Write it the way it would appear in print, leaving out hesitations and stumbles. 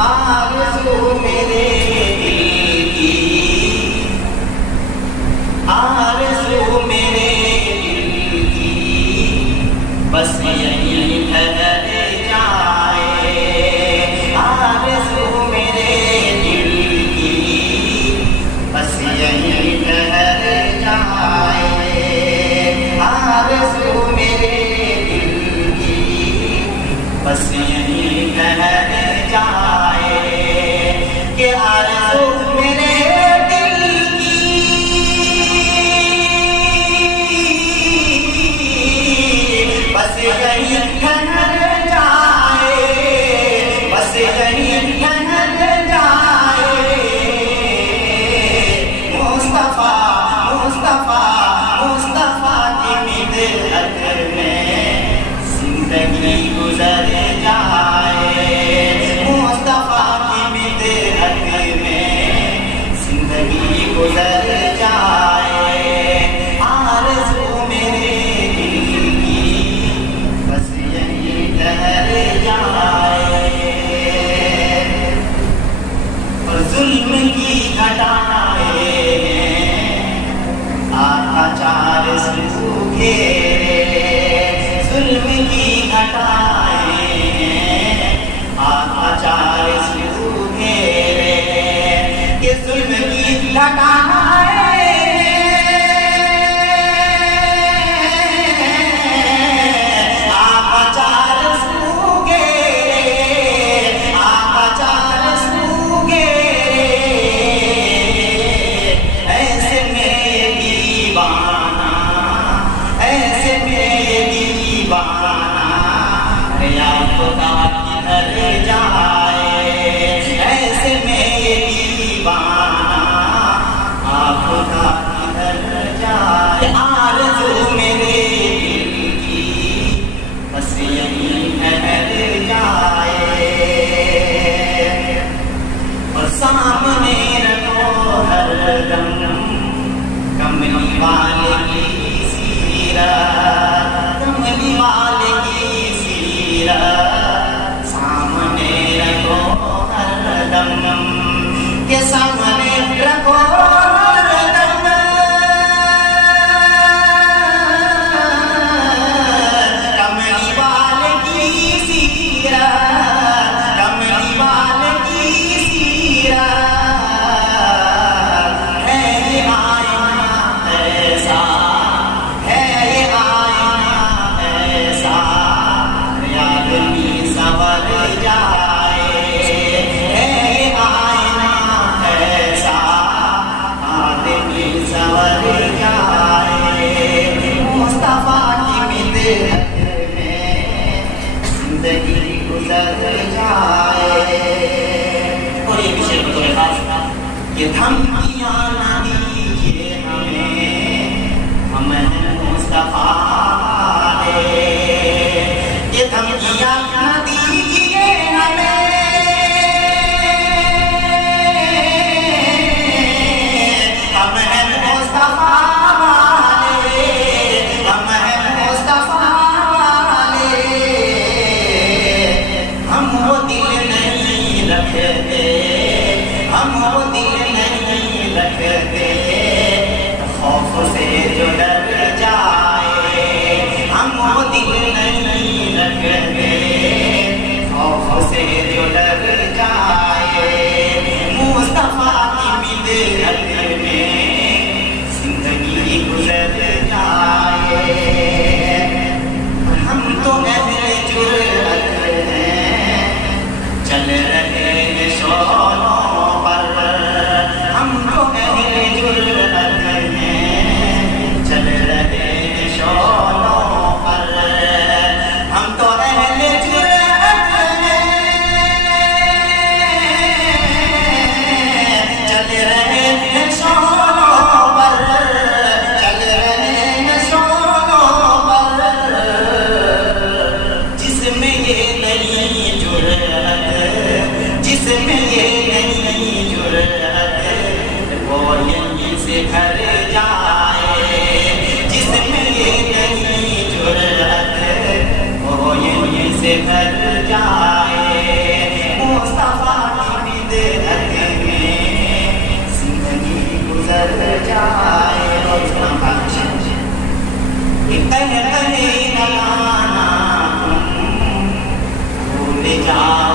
आरज़ू मेरे दिल की, आरज़ू मेरे दिल की, बस यही ठहर जाए। आरज़ू मेरे दिल की, बस यही ठहर जाए। आरज़ू मेरे दिल की, बस यही ठहर जाए। कि आरज़ू मेरे दिल की, बस यही ठहर जाए, बस यही ठहर जाए। मुस्तफ़ा मुस्तफ़ा मुस्तफ़ा की मिदहत में जिंदगी गुजर जाए। मुस्तफ़ा की मिदहत में जिंदगी गुजर जाए। आरज़ू मेरे दिल की, बस यही ठहर जाए। और जुल्म की घटाए आचार सूखे, जुल्म की घटाए आचार सूखे। कि जुल्म की घटाए आचार सूखे, आचार सूखे। ऐसे में दीवाना, ऐसे में दीवाना या खुदा किधर जाए। ऐसे में दीवाना आप खुदा किधर जाए। आरज़ू मेरे दिल की, बस यही ठहर जाए। और सामने रखो हरदम कमली वाले की सीरत, कमली वाले की सीरत सामने रखो हरदम। के सामने रखो हरदम, कमली वाले की सीरत, कमली वाले की सीरत। है ये आईना ऐसा, है ये आईना ऐसा, आदमी संवर जाए। है ये आईना ऐसा, आदमी संवर जाए। मुस्तफ़ा की मिदहत में जिंदगी गुजर जाए। और ये विषय बतौर खास ये धमकियाँ न दीजिए हमें, हम मुस्तफ़ा दे। ये धमकियाँ न दीजिए हमें, हम हैं मुस्तफ़ा वाले, हम हैं मुस्तफ़ा वाले। हम वो दिल नहीं रखते, हम वो दिल नहीं रखते खौफ से जो डर जाए। हम वो दिल नहीं रखते खौफ से जो डर जाए। मुस्तफ़ा की मिदहत में जिंदगी गुजर जाए। हम तो अहले जुर्रत हैं, चल रहे हैं शोलों पर। हम तो अहले जुर्रत हैं, चल रहे हैं शोलों पर। हम तो अहले जुर्रत हैं, चल रहे हैं शोलों पर, चल रहे हैं शोलों पर। जिसमें ये नहीं जुर्रत, जिसमें ये नहीं जुर्रत, वो यहीं से घर जाए। जिसमें ये नहीं जुर्रत, वो यहीं से घर जाए। मुस्तफ़ा ले जा